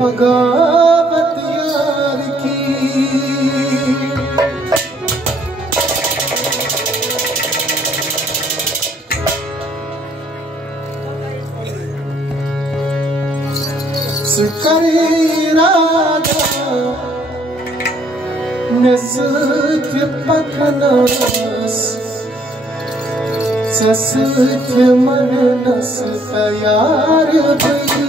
बगावत यार की। करे इरादा नस्ख पखनस सस्ख मनस तैयार भई।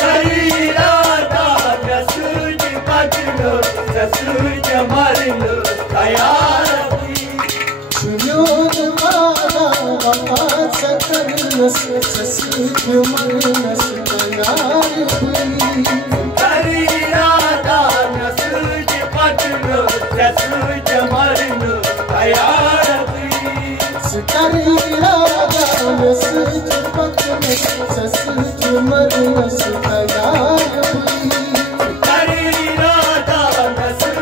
करे इरादा नस्ख पखनस सस्ख मनस तैयार भई। चुनियों वाला वफा सकरनस सस्ख मनस तैयार भई। करे इरादा नस्ख पखनस सस्ख मनस तैयार भई। करे इरादा नस्ख पखनस सस्ख मनस तैयार भई। करे इरादा नस्ख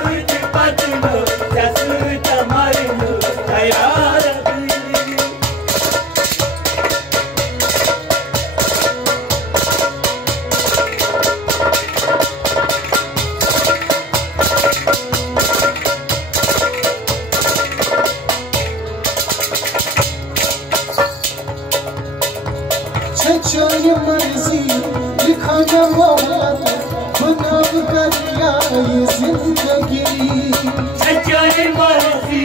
पखनस सस्ख मनस तैयार भई। छछोय मर्जी लिखा न मोहब्बत बनाव करिया ये जिंदगी। छछोय मर्जी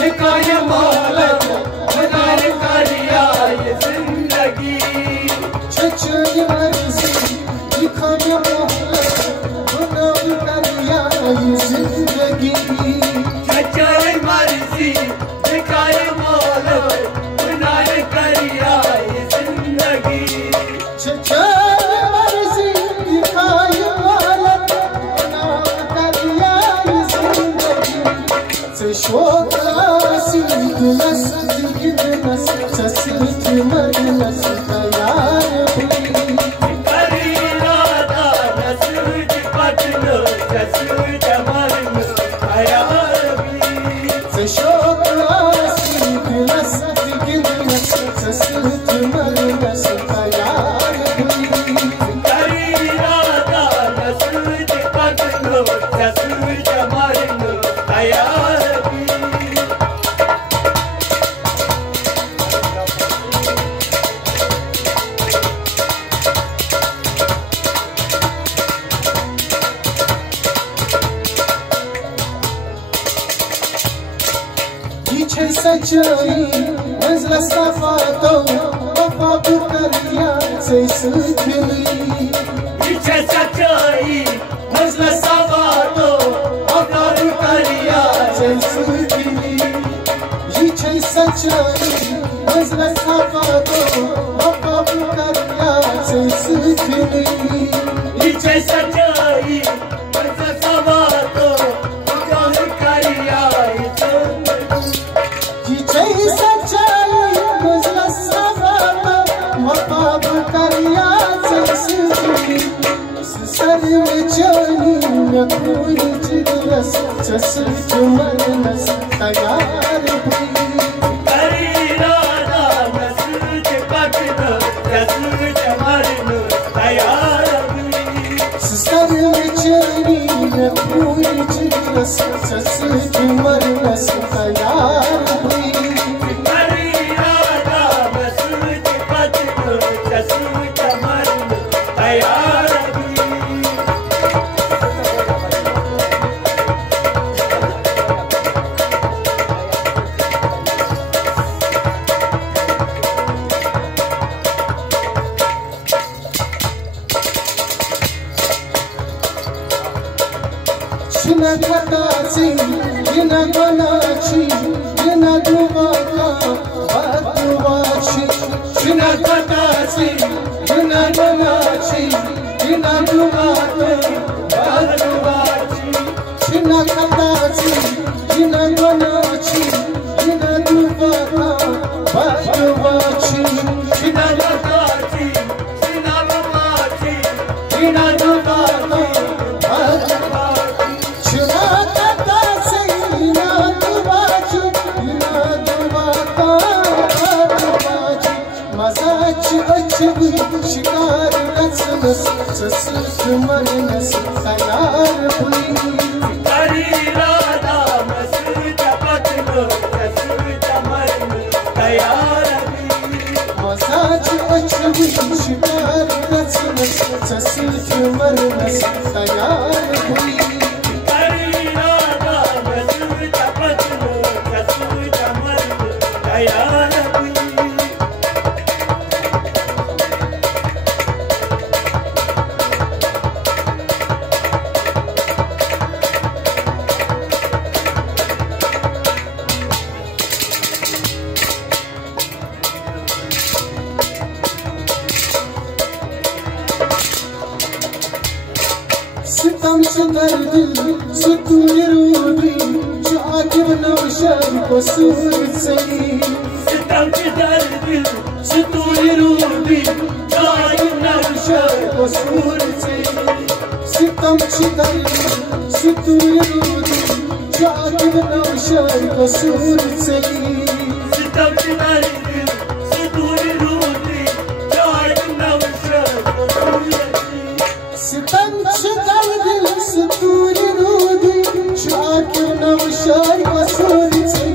लिखा न मोहब्बत बनाव करिया ये जिंदगी। छछोय मर्जी लिखा न मोहब्बत बनाव करिया ये जिंदगी। छछोय मर्जी लिखा न मोहब्बत बनाव करिया ये जिंदगी। छछोय मर्जी लिखा न मोहब्बत बनाव करिया ये जिंदगी। से शोक सीध नस दिल नस सस्ख मनस तैयार भई। करे इरादा नस्ख पखनस सस्ख मनस तैयार भई। से शोक सीध नस दिल नस सस्ख मनस तैयार भई। करे इरादा नस्ख पखनस सस्ख मनस तैयार भई। पीछे सच्चाई मंजिल सफा तो वफा करिया से सुख ली। पीछे सच्चाई मंजिल सफा तो वफा करिया से सुख ली। पीछे सच्चाई मंजिल सफा तो वफा करिया से सुख ली। पीछे सच्चाई मंजिल सफा तो वफा करिया ये जिंदगी। पीछे सच्चाई मंजिल सफा तो वफा करिया से सुख ली। सर में जानी न कोई जिगरस सस्ख मनस तैयार भई। करे इरादा नस्ख पखनस सस्ख मनस तैयार भई। सर में जानी न कोई जिगरस सस्ख मनस तैयार भई। करे इरादा नस्ख पखनस सस्ख मनस तैयार भई। Shina katachi, shina gonachi, shina duvaka, batuvachi. Shina katachi, shina gonachi, shina duvaka, batuvachi. Shina katachi, shina gonachi, shina duvaka, batuvachi. Shina katachi, shina gonachi, shina duvaka, batuvachi. Shina katachi, shina duvachi, shina duvaka, batuvachi. Mazachi achbi shikar गचनस ससुत मरनस तयार हुई करी राधा मसूद पतनो ससुत मरन तयार हुई massage अचवी शिकार गचनस ससुत मरनस तयार हुई करी राधा मसूद पतनो ससुत मरन तयार हुई सितम सुंदर दिल सुतून रूबी जो आखिर नौशर को सूर से सितम सुंदर दिल सुतून रूबी जो आखिर नौशर को सूर से सितम सुंदर दिल सुतून रूबी जो आखिर नौशर को सूर से सितम सुंदर दिल सुतून रूबी जो आखिर नौशर को सूर से सितम सुंदर दिल सुतून रूबी जो आखिर नौशर को सूर से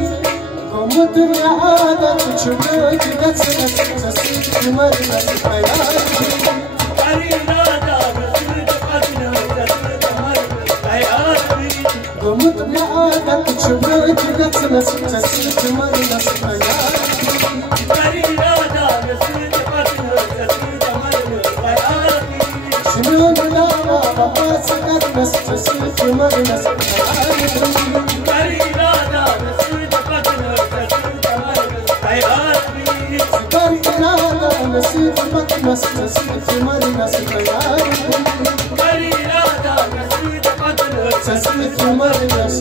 गुमत में आदत छुड़क गचनस ससुत मरनस तयार करी राधा मसूद पतनो ससुत मरन तयार हुई गुमत में आदत छुड़क गचनस ससुत मरनस तयार करी राधा मसूद पतनो ससुत मरन तयार हुई सुनो बुलावा वापस गचनस ससुत मरनस तयार करी राधा मसूद पतनो ससुत मरन तयार हुई कर इरादा नसीब पतनस ससुत मरनस तयार करी राधा मसूद पतनो ससुत मरनस